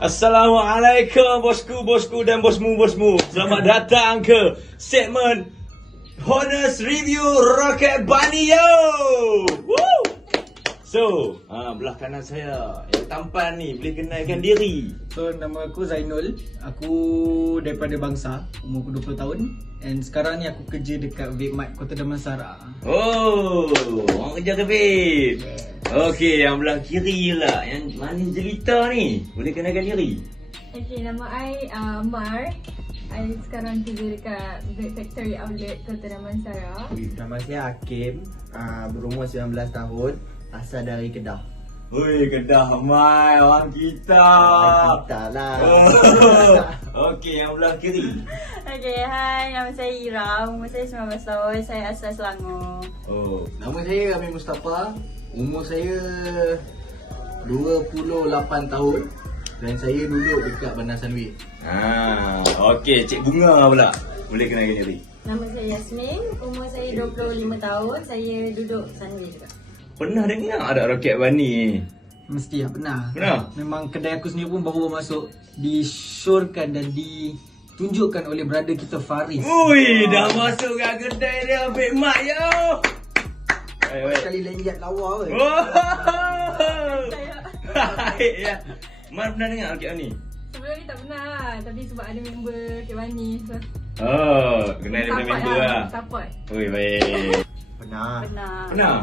Assalamualaikum bosku dan bosmu. Selamat datang ke segmen Honest Review Rocket Bunny yo. Woo! So, belah kanan saya yang tampan ni, boleh kenalkan diri. So, nama aku Zainul. Aku daripada Bangsa, umur aku 20 tahun. And sekarang ni aku kerja dekat Vape Mart Kota Damansara. Oh, orang kerja ke vape? Okey, yang belah kiri pula, yang manis jelita ni, boleh kenalkan diri. Okay, nama I Mar. I sekarang kerja dekat Vape Factory Outlet Kota Damansara. Nama saya Hakim, berumur 19 tahun, asal dari Kedah. Oi, Kedah Mai, orang kita. Kita lah. Okey, yang belah kiri. Okay, hai. Nama saya Ira. Umur saya 19 tahun. Saya asal Selangor. Oh, Nama saya Amin Mustafa. Umur saya 28 tahun dan saya duduk dekat Bandar Sunway. okey, Cik Bunga pula. Boleh kenalkan diri. Nama saya Yasmin. Umur saya 25 tahun. Saya duduk Sunway juga. Pernah dengar ada Rocket Bunny ni? Mesti lah, pernah. Pernah? Memang kedai aku sendiri pun baru masuk, disyorkan dan ditunjukkan oleh brother kita Faris. Ui, dah masuk kat kedai dia, Vape Mart yo. Sekali lenjat lawa ke? Oh. Saya Baik ya. Mar pernah dengar Rocket Bunny? sebelum ni tak pernah. Tapi sebab ada member Kek Wani. So, Oh, kenal dia member lah. Support. Ui, baik. Pernah. Pernah?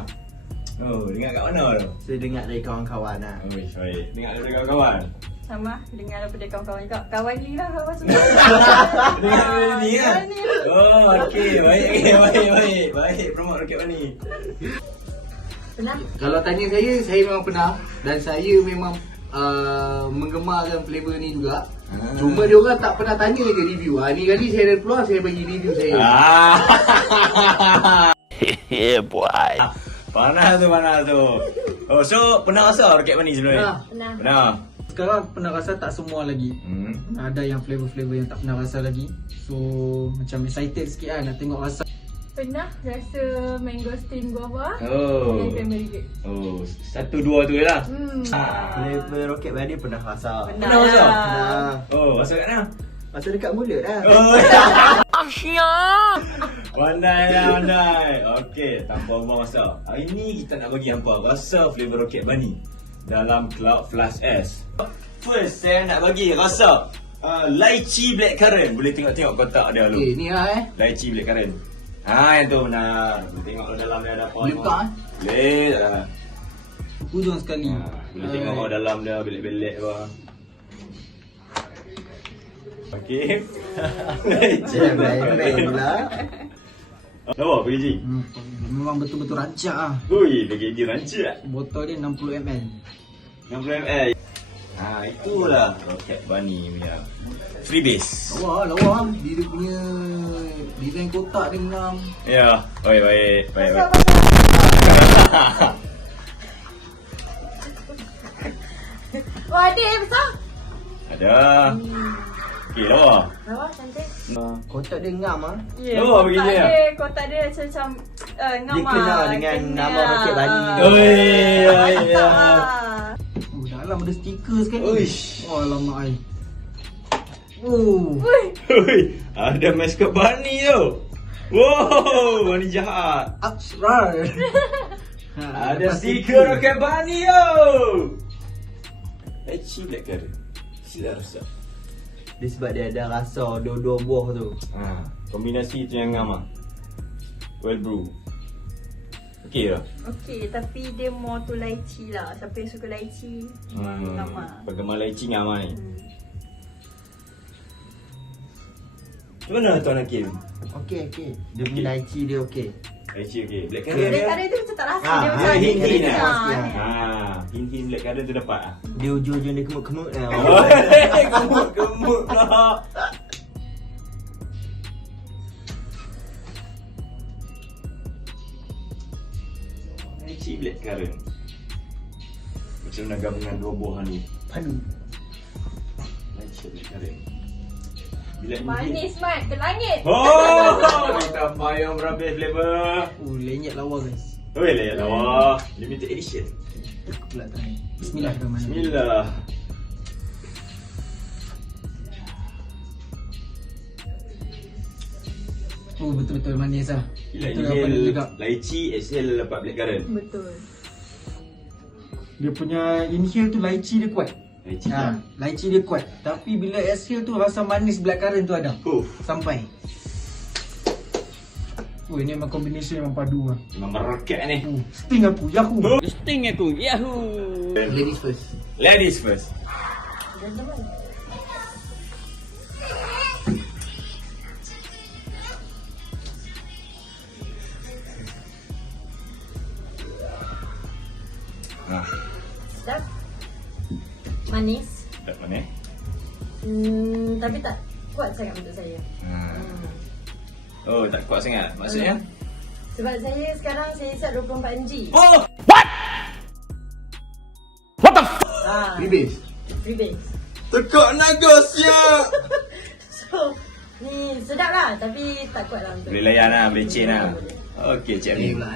Oh, dengar kat mana tu? Saya dengar dari kawan-kawan lah. Ui, baik. Dengar daripada kawan-kawan. Sama. Dengar daripada kawan-kawan juga. Kawan ni lah kawan semua. Dengar daripada ni kan? Ni. Oh, okey. Baik. Promote Rocket Bunny. Pernah? Kalau tanya saya memang pernah dan saya memang menggemarkan flavor ni juga. Cuma dia orang tak pernah tanya je review. Ni kali saya dah keluar, saya bagi review saya. Yeah, boy. Panas tu. Oh, so pernah rasa Rocket Bunny sebelum ni? Pernah. Pernah. Sekarang pernah rasa tak semua lagi. Ada yang flavor-flavor yang tak pernah rasa lagi. So, macam excited sikit lah nak tengok rasa. Pernah rasa mango steam guava Oh. dengan cranberry cake. Oh, 1-2 tu je lah. Flavor Rocket Bunny pernah rasa. Pernah rasa? Pernah. Oh, rasa kat mana? Rasa dekat mulut lah. Oh. Pandai. Okey, tanpa buang masa. Hari ni kita nak bagi hampa rasa flavor Rocket Bunny dalam Cloud Flash S. First, saya nak bagi rasa lychee blackcurrant. Boleh tengok kotak dia dulu. Ni lah Lychee blackcurrant. Yang tu benar. Boleh tengok dalam dia ada apa. Boleh buka Boleh. Tak. Hujung sekali. Boleh tengok dalam dia belek-belek apa. Okey. Jangan main-main pula. Lawa pergi Ji. Memang betul-betul rancak lah. Ui, pergi Ji rancak. Botol dia 60 ml. 60 ml. Itulah Rocket Bunny punya freebase. Lawa. Dia punya design kotak dengan Ya, baik. Wah, ada yang besar. Ada. Okey, lawa. Lawa, cantik. Kotak dia ngam lah. Ya, Oh, begini ya? kotak dia macam Dia ngam kenal dengan nama Rocket Bunny. Oi, ya. Oh, dalam ada stiker sekali. Uish. Oh, alamak ai. Oh. Ui, ada mascot bunny tu. Wow, bunny jahat. Upsrar. Ada stiker Rocket Bunny tu. Lychee blackcurrant. Sila rasa. Dia sebab dia ada rasa dua-dua buah tu. Kombinasi tu yang ngam ah. Well brew. Okey lah. Okey, tapi dia more to lychee lah. Siapa yang suka lychee? Ngam ah. Penggemar lychee ngam ah ni. Macam mana Tuan Hakim? Okey. Dia punya lychee dia okey. Lychee okey. Blackcurrant dia. Blackcurrant tu macam tak rasa. Ah, Dia macam hint-hint lah. hint blackcurrant tu dapat ah. Dia ujung-ujung dia kemut-kemut lah. Gemuk lah. Lychee blackcurrant. Macam mana gabungan dua buah ni? Padu. Lychee blackcurrant. Bila manis mat, ke langit. Oh, kita payung berhabis flavor. Lenyap lawa guys. Boleh lawa. Limited edition. Pula try. Bismillahirrahmanirrahim. Bismillah. Oh betul-betul manis lah. Gila, Betul dapat inhale juga. lychee, exhale dapat blackcurrant. Betul. Dia punya inhale tu lychee dia kuat. Lychee Ha, lychee dia kuat. Tapi bila exhale tu rasa manis blackcurrant tu ada. Sampai. Oh ini memang combination memang padu lah. memang meroket ni. Sting aku, Yahoo. Sting aku, yahoo. Ladies first. Ladies first. Sedap. Manis. Tak mana? Tapi tak kuat sangat untuk saya. Oh, tak kuat sangat. Maksudnya? Sebab saya sekarang saya isap 24 mg. Oh! Freebase. Freebase. Tekak naga siap. So, ni sedap lah tapi tak kuat lah untuk. Boleh layan lah, boleh chain lah. Okey, Cik Ni Amin. pula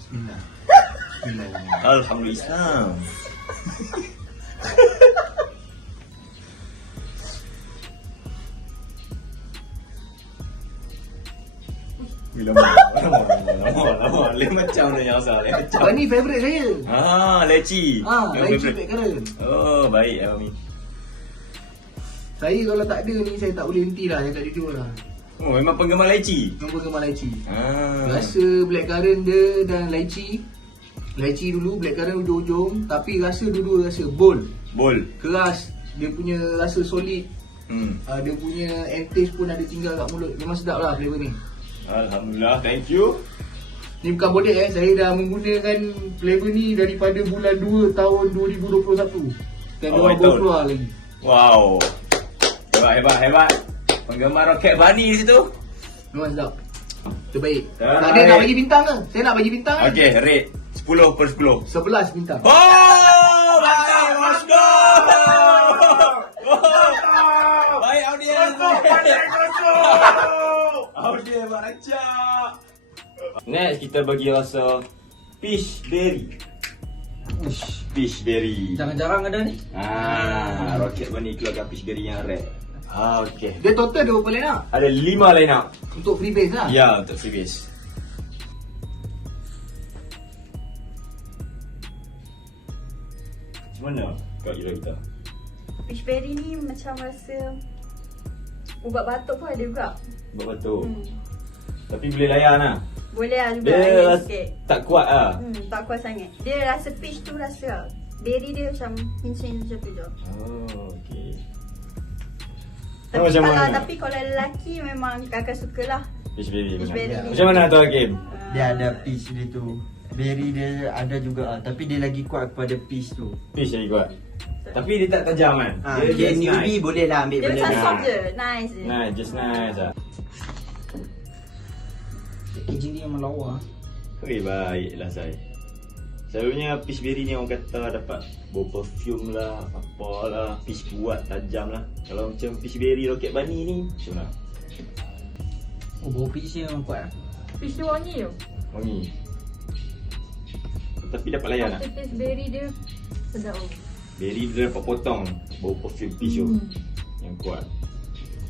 Bismillah. Bismillah. Alhamdulillah. Lama. Lain macam dia yang asal. Lain macam. Abang ni favourite saya. Lychee. Yang Lychee favourite. blackcurrant. Oh, baik Amin. Saya kalau tak ada ni saya tak boleh henti lah, cakap jujur lah. Oh, memang penggemar lychee. Nombor gemar lychee. Ah. Rasa blackcurrant dia dan lychee. Lychee dulu, blackcurrant hujung-hujung. Tapi rasa dua-dua rasa bold. Bol. Keras. Dia punya rasa solid. Dia punya taste pun ada tinggal kat mulut. Memang sedap lah flavour ni. Alhamdulillah, thank you. Ni bukan bodek saya dah menggunakan flavour ni daripada bulan 2 tahun 2021. Dan dia baru tahun. keluar lagi. Wow. Hebat. Penggemar Rocket Bunny di situ. Memang sedap. Terbaik. Terbaik. Tak ada nak bagi bintang ke? Saya nak bagi bintang kan? Okey, rate 10/10. 11 bintang. Oh, baik, let's go. Baik, audiens. Audiens macam. Next kita bagi rasa peach berry. Ush. Peach berry. Jarang-jarang ada ni. Rocket Bunny keluarkan peach berry yang rare. Okey. Dia total ada berapa line up? Ada 5 line up. Untuk freebase lah. Ya, untuk freebase. Macam mana Kak Ira kita? Peach berry ni macam rasa ubat batuk pun ada juga. Betul. Tapi boleh layan lah. Boleh lah juga. Dia air rasa sikit. tak kuat lah. Tak kuat sangat. Dia rasa peach tu rasa berry dia macam hincing macam tu je. Oh, okey. Tapi macam kalau mana? tapi kalau lelaki memang kakak sukalah. Peach berry. Peach berry ni. Macam mana tu Hakim? Dia ada peach dia tu. Berry dia ada juga tapi dia lagi kuat kepada peach tu. Peach lagi kuat. Tapi dia tak tajam kan? Dia just newbie nice. boleh lah ambil Dia benda macam ni. soft je. Nice je. Nice, just nice lah. Packaging dia memang lawa. Oi, baiklah saya. Selalunya peach berry ni orang kata dapat bau perfume lah, apalah, peach kuat, tajam lah. Kalau macam peach berry Rocket Bunny ni, macam mana? Oh bau peach dia memang kuat lah. Peach dia wangi tu. Wangi. Tapi dapat layan lah. Aftertaste berry dia sedap. Berry dia dapat potong bau perfume peach tu yang kuat.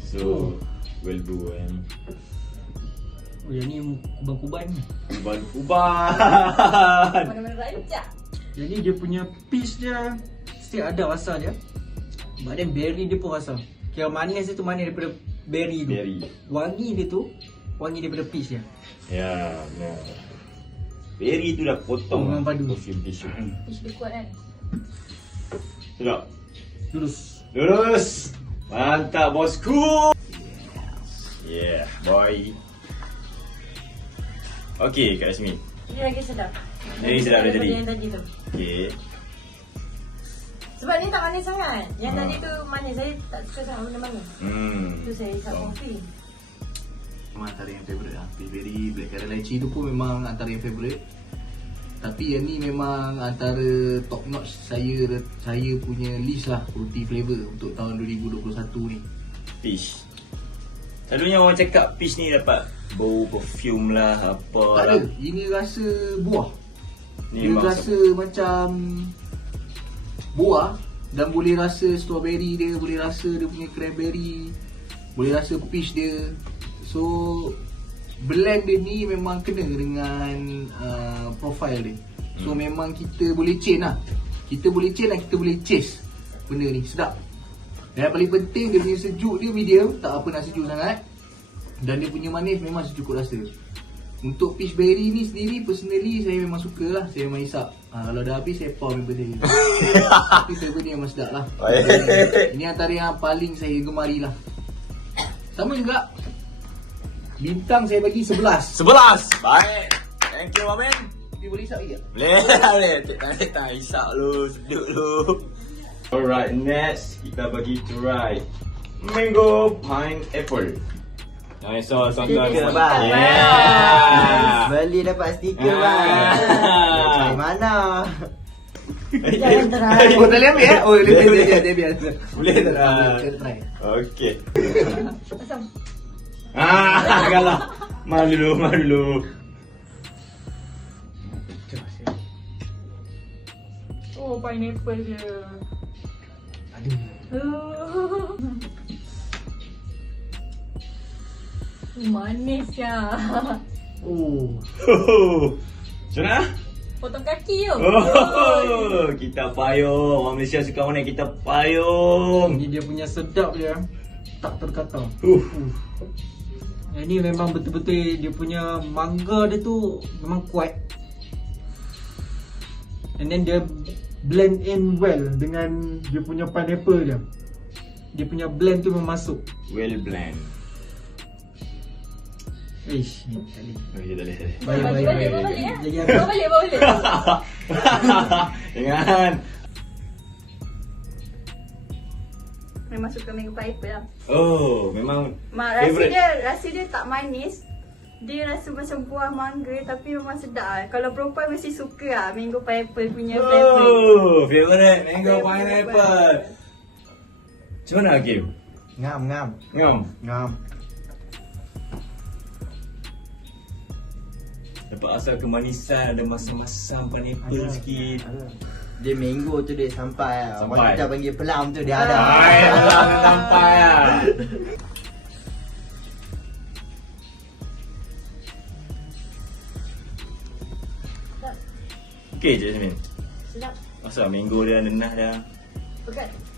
So, well do ni. Oh yang ni kuban-kuban ni. Kuban-kuban. Mana-mana rancak. Jadi dia punya peach dia still ada rasa dia. But then berry dia pun rasa. Kira manis dia tu manis daripada berry tu. Berry. Wangi dia tu wangi daripada peach dia. Ya, benar. Berry tu dah potong Memang padu. perfume peach tu. Peach dia kuat kan. Sedap. Lurus. Mantap bosku. Yeah, boy. Okey, Kak Rasmi. Dia lagi sedap. Lagi sedap daripada tadi. yang tadi tu. Okey. Sebab dia tak manis sangat. Yang tadi tu manis. Saya tak suka sangat benda manis. Tu saya isap kopi. Memang antara yang favourite lah. Peach berry, blackcurrant lychee tu pun memang antara yang favourite. Tapi yang ni memang antara top notch saya punya list lah fruity flavour untuk tahun 2021 ni. Peach. Selalunya orang cakap peach ni dapat bau perfume lah, apa Tak lah. ada, ini rasa buah. Ni Dia memang rasa macam buah dan boleh rasa strawberry dia, boleh rasa dia punya cranberry. boleh rasa peach dia. So blend dia ni memang kena dengan profile dia. So memang kita boleh change lah. Kita boleh change dan kita boleh chase benda ni, sedap. Dan yang paling penting dia punya sejuk dia medium, tak apa nak sejuk sangat. Dan dia punya manis memang secukup rasa. Untuk peach berry ni sendiri, personally saya memang suka lah. Saya memang hisap. Kalau dah habis saya pour member saya. Tapi flavor ni memang sedap lah. Ini antara yang paling saya gemari lah. Sama juga, bintang saya bagi 11. 11. Baik. Thank you, Mamen. Tapi boleh hisap lagi tak? Boleh. Tak hisap lu, sedut lu. Alright, next kita bagi try mango pineapple. Nice, so sangka. Stiker, bang. Yeah. Beli dapat stiker bang. Cari mana? Jangan try. Oh, tak boleh ambil Oh, dia biar. Boleh tak? Kita try. Okay. Asam. Kalah. Malu dulu. Oh, pineapple dia. Manis ya. Oh. Macam mana? Potong kaki tu. Oh, kita payung. Orang Malaysia suka mana kita payung. Ini dia punya sedap dia, tak terkata. Yang ni memang betul-betul dia punya mangga dia tu memang kuat. And then dia blend in well dengan dia punya pineapple dia. Dia punya blend tu memang masuk. Well blend. Ish, ni kali. Okay, dah boleh. Balik. Bawa balik. Jangan. Memang suka mango pineapple lah. Oh, memang Rasa dia tak manis. Dia rasa macam buah mangga tapi memang sedap lah. Kalau perempuan mesti suka lah mango pineapple punya flavor. Oh, favorite mango pineapple. Macam mana Hakim? Ngam. Dapat asal kemanisan, ada masam-masam pineapple sikit. Dia mango tu dia sampai lah. Sampai. Orang kita panggil pelam tu dia ada. Sampai lah. Okey je Jasmine. Sedap. Asal mango dia nenah dah.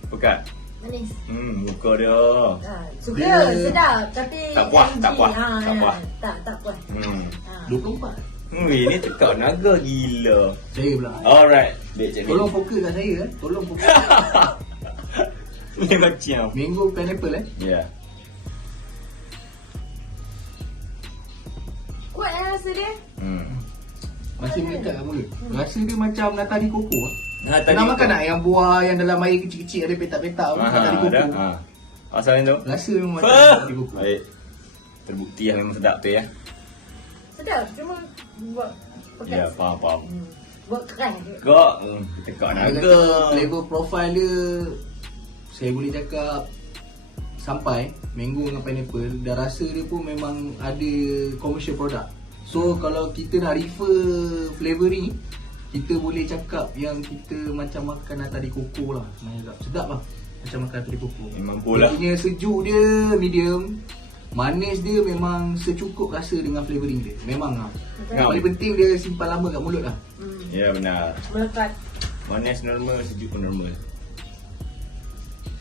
Pekat. Manis. Muka dia. Suka, sedap tapi Tak puas, energy. tak puas. Tak puas. 24. Ni tekak naga gila. Saya pula. Alright. Baik je. Tolong fokus kat saya Tolong fokus. Ni macam. Mango pineapple Ya. Kuat rasa dia. Masih melekat kat mulut. Rasa dia macam natari koko lah. Tadi Pernah makan tak yang buah yang dalam air kecil-kecil ada petak-petak natari koko? Asalnya tu. Rasa memang macam natari koko. Baik. Terbukti yang memang sedap tu ya. Sedap. Cuma buat Ya, pekat. faham. Buat keras. Kok tekak Dia naga. kata flavor profile dia, saya boleh cakap sampai mango dengan pineapple, dan rasa dia pun memang ada commercial product. So kalau kita nak refer flavor ni, kita boleh cakap yang kita macam makan natari koko lah. Sedap lah macam makan natari koko. Memang Dia pula. punya sejuk dia medium, manis dia memang secukup rasa dengan flavoring dia. Memang lah. Yang paling penting dia simpan lama kat mulut lah. Ya benar. Melekat. Manis normal, sejuk pun normal.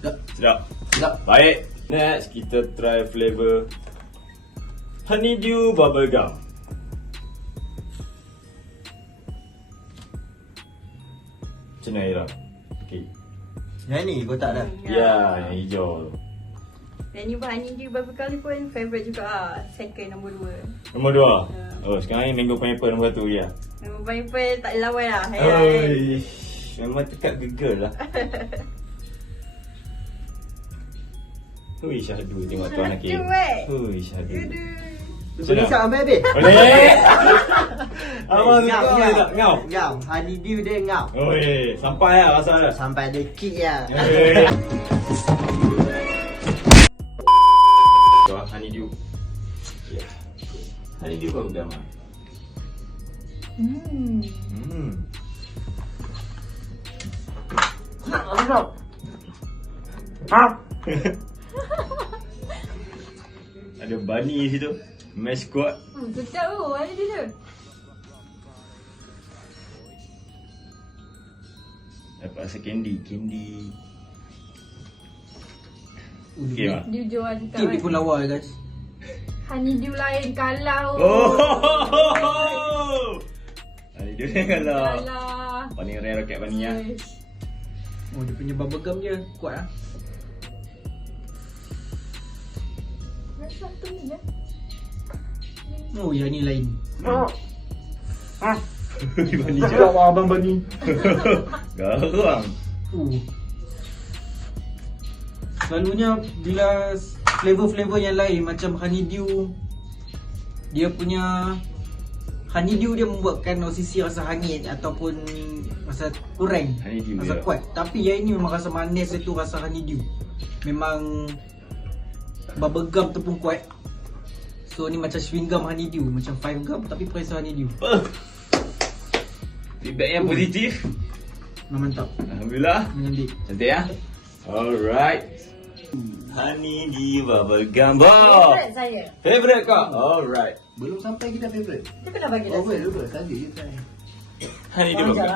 Sedap. Sedap. Sedap. Baik. Next kita try flavor honeydew bubblegum. Macam mana Ira? Okay. Yang ni kotak dah. Ya, yang hijau. Dan ni bahan ni beberapa kali pun favourite juga lah. Second nombor 2. Nombor 2. Oh, sekarang ni mango pineapple nombor 1 ya. Memang pineapple tak lawan lah. Oi. Memang tekak gegel lah. Hui, syahdu tengok tuan lelaki. Hui, syahdu. Boleh tak ambil habis? Boleh. Abang Ngam, suka ngam. tak? Ngau. Ngam. Honeydew dia ngam. Oi, sampai lah rasa dah. Sampai ada kick ya. Oi. Honeydew. Ya. Honeydew bubblegum ah. Ada bunny situ. Mascot. Sedap tu. Mana dia? Dapat rasa candy. Okay mak. Dia jual cakap Kim ni pun lawa guys. Honeydew lain kalau. Oh. Ini dia kalau. Alah. Paling rare roket bunny ya. Oh dia punya bubblegum dia kuat lah. Rasa tu ni je. Oh yang ni lain. Bunny je. Abang Bani. Garang. Selalunya bila flavor-flavor yang lain macam honeydew, dia punya honeydew dia membuatkan sisi rasa hangit ataupun rasa kurang, Honeydew rasa dia. kuat. Tapi yang ini memang rasa manis itu rasa honeydew. Memang bubblegum tu pun kuat. So ni macam chewing gum honeydew, macam 5 gum tapi price honeydew. Feedback yang positif. Mantap. Alhamdulillah. Menyandik. Cantik ya. Alright. Honey di bubblegum. Wow. Favorite saya. Favorite kau? Alright. Belum sampai kita favourite. Dia pernah bagi Oh, rasa. lupa. Tadi je try. Honey di bubblegum.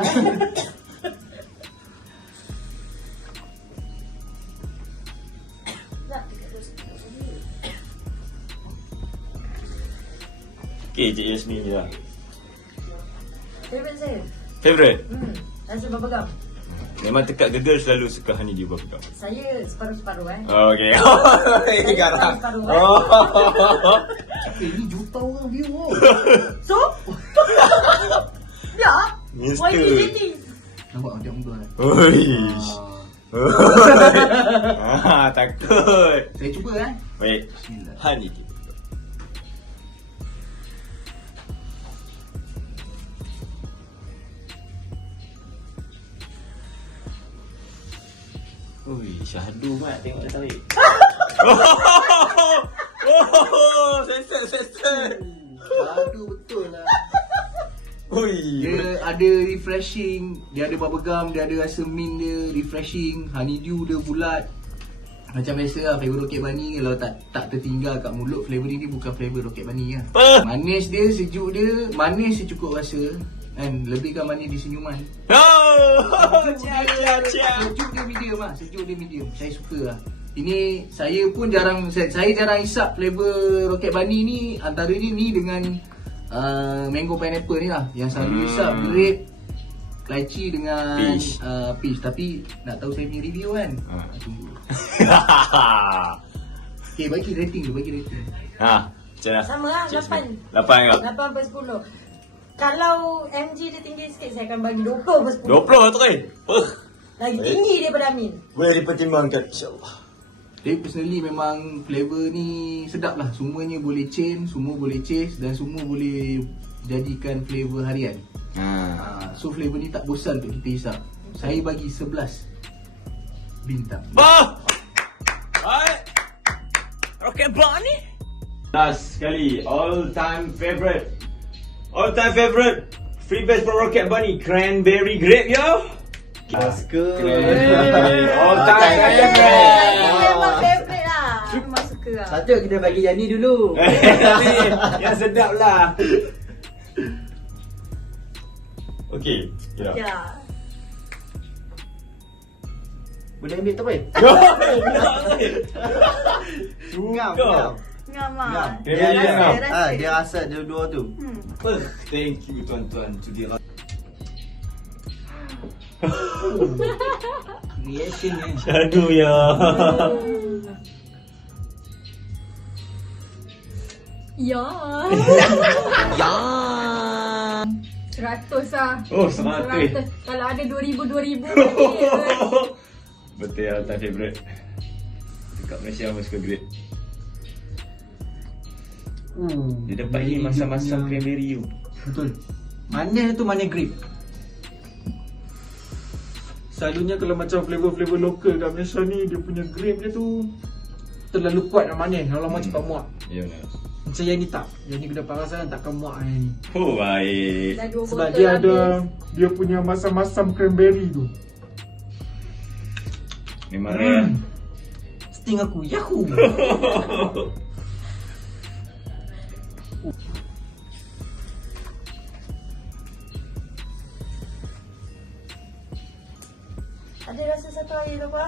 Okay, Cik Yasmin je lah. Favorite saya. Favorite? Rasa bubblegum. Memang tekak gegel selalu suka honey di bubblegum. Saya separuh-separuh Okay. Garang. separuh. Ini juta orang view. So? Ya. Mister. Why you dating? Nampak macam muka kan? Oish. Takut. Saya cuba kan? Baik. Bismillah. Honey di. Ui, syahdu mat tengok dia tarik. Sensor. Aduh betul lah. Ui. Dia ada refreshing, dia ada bubblegum, dia ada rasa mint dia, refreshing, honeydew dia bulat. Macam biasa lah flavor roket bunny kalau tak tertinggal kat mulut, flavor ni bukan flavor roket bunny lah. Manis dia, sejuk dia, manis dia cukup rasa. Kan lebihkan manis di senyuman. Sejuk dia medium lah, sejuk dia medium. Saya suka lah. Ini saya pun jarang hisap flavor roket bunny ni. Antara ni dengan mango pineapple ni lah yang selalu hisap grape, lychee dengan Peach. peach. Tapi nak tahu saya punya review kan? Tunggu. Okay, bagi rating. Ha, macam mana? Sama lah, Cik 8. Yasmin. 8 kau? 8 per 10. Kalau MG dia tinggi sikit, saya akan bagi 20 per 10. 20 tu kan? Lagi tinggi daripada Amin. Boleh dipertimbangkan, insyaAllah. Tapi personally memang flavor ni sedap lah. Semuanya boleh chain, semua boleh chase dan semua boleh jadikan flavor harian. So flavor ni tak bosan untuk kita hisap. Saya bagi 11 bintang. Bah! Baik. Roket Bunny. Last sekali, all time favourite. Freebase for Roket Bunny, cranberry grape yo. Let's go. All time favourite. Memang favourite lah. Memang suka lah. Patut kita bagi yang ni dulu. Yang sedap lah. Okay. Ya. Boleh ambil tak boleh? Ngam. Ngam lah. Dia ngam. Dia rasa dua-dua tu. Thank you tuan-tuan to the Reaction ni. Aduh ya. Ya. Ya. 100 lah. Oh, 100. Kalau ada 2000 Betul yang tak favourite. Dekat Malaysia pun suka grape. Dia dapat ni masam-masam cranberry tu. Betul. Manis tu manis grape. Selalunya kalau macam flavor-flavor lokal kat Malaysia ni, dia punya grape dia tu terlalu kuat dan manis. Lama-lama cepat muak. Ya benar. Macam yang ni tak. Yang ni kena pasaran takkan muak yang ni. Oh baik. Dah 2 Sebab botol dia habis. ada dia punya masam-masam cranberry tu. Memang rare. Sting aku. Yahoo. tahu air tu apa?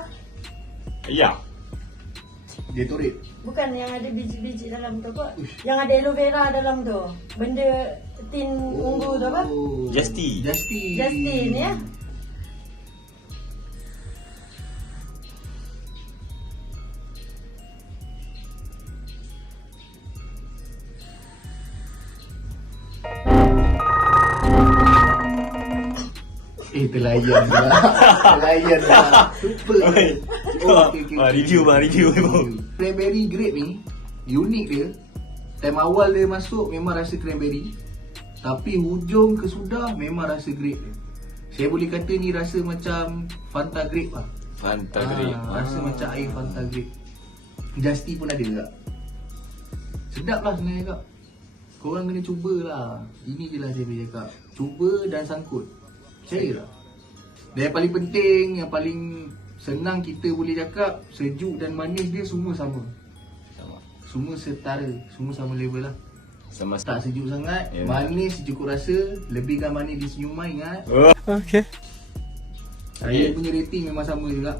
Ya. Gatorade. Bukan yang ada biji-biji dalam tu apa? Yang ada aloe vera dalam tu. Benda tin ungu tu apa? Justy. Justin ya. Terlayan lah. Terlayan lah. Super. Review bang, review. Cranberry grape ni unik dia. Time awal dia masuk memang rasa cranberry, tapi hujung ke sudah memang rasa grape dia. Saya boleh kata ni rasa macam Fanta grape lah. Fanta grape. Rasa macam air Fanta grape. Justy pun ada tak? Sedap lah sebenarnya kak. Korang kena cubalah. Ini je lah saya boleh cakap. Cuba dan sangkut. Percaya lah. Dan yang paling penting, yang paling senang kita boleh cakap, sejuk dan manis dia semua sama. Semua setara, semua sama level lah. Sama Tak sejuk sangat, manis cukup rasa, lebihkan manis di senyuman ingat. Okay. Saya punya rating memang sama juga.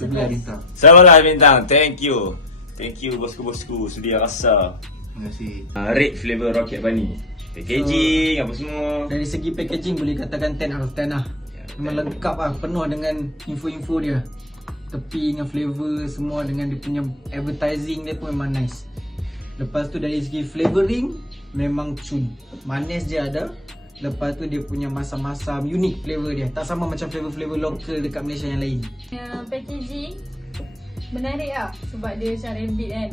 9 bintang. 11 bintang. Thank you. Thank you bosku-bosku sedia rasa. Terima kasih. Rate flavor Rocket Bunny. Packaging apa semua. Dari segi packaging boleh katakan 10 out of 10 lah. Memang lengkap lah, penuh dengan info-info dia. Tepi dengan flavor semua, dengan dia punya advertising dia pun memang nice. Lepas tu dari segi flavoring memang cun. Manis dia ada. Lepas tu dia punya masam-masam unik flavor dia. Tak sama macam flavor-flavor lokal dekat Malaysia yang lain. Packaging menarik lah sebab dia macam rabbit kan.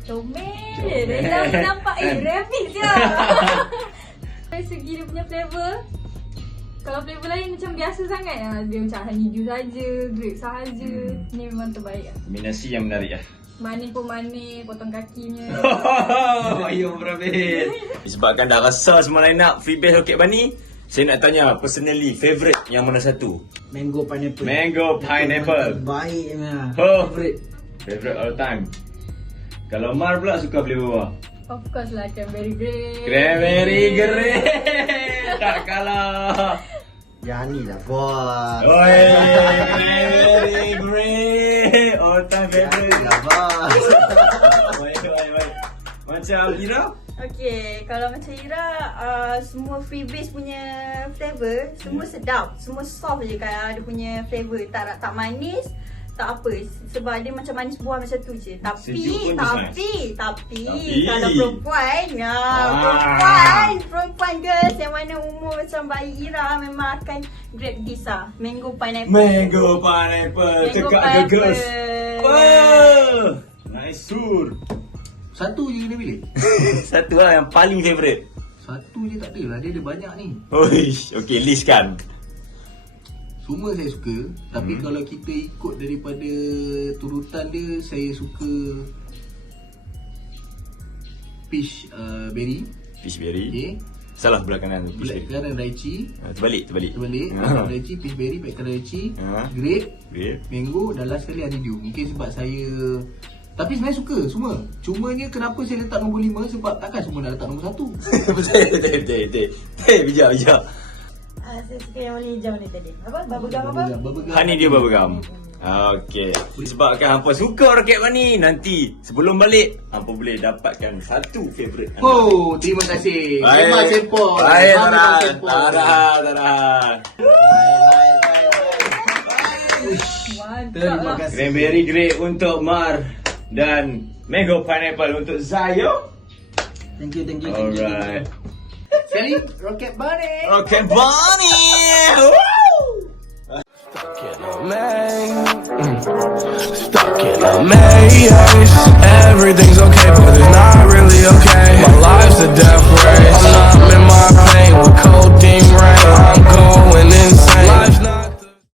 Comel dia nampak rabbit je. Dari segi dia punya flavor, kalau flavor lain macam biasa sangat lah. Dia macam honeydew saja, grape sahaja. Ni memang terbaik lah. Kombinasi yang menarik lah. Manis pun manis, potong kakinya. Ayuh berabil. Disebabkan dah rasa semua line up freebase Rocket Bunny, saya nak tanya personally favourite yang mana satu? Mango pineapple. Mango pineapple. Baik lah. Oh. Favorite. Favourite all time. Kalau Mar pula suka flavor apa? Of course lah, cranberry grape. Cranberry grape. Tak kalah. Yang ni lah bos. Oi, cranberry grape. All time favourite. Bos. Baik. Macam Ira? Okay, kalau macam Ira, semua freebase punya flavor semua sedap, semua soft je kan dia punya flavor. Tak manis, tak apa. Sebab dia macam manis buah macam tu je. Tapi kalau perempuan, perempuan girls yang mana umur macam bayi Ira memang akan grab this lah. Mango pineapple. Cekak ke girls. Wah, nice sur. Satu je kena pilih. Satu lah yang paling favourite. Satu je tak ada lah, dia ada banyak ni. Oish, okay, list kan. Semua saya suka, tapi kalau kita ikut daripada turutan dia, saya suka peach berry. Peach berry. Okay. Salah belah kanan tu. Black currant lychee. Terbalik. Lychee, peach berry, black currant lychee, grape, mango dan last sekali honeydew. Mungkin sebab saya, tapi sebenarnya suka semua. Cumanya kenapa saya letak nombor 5, sebab takkan semua nak letak nombor 1. Betul. Bijak. Saya suka yang warna hijau ni tadi. Apa? Bubblegum apa? Honeydew bubblegum. Okay. Disebabkan hampa suka Rocket Bunny, nanti sebelum balik hampa boleh dapatkan satu favourite. Oh, terima kasih. Memang sempol. Baik, Taran. Terima kasih. Cranberry grape untuk Mar dan mango pineapple untuk Zayo. Thank you. Alright. Sekali, Rocket Bunny. Rocket Bunny. Stuck in a maze. Everything's okay, but it's not really okay. My life's a death race. I'm not in my pain with codeine rain. I'm going insane.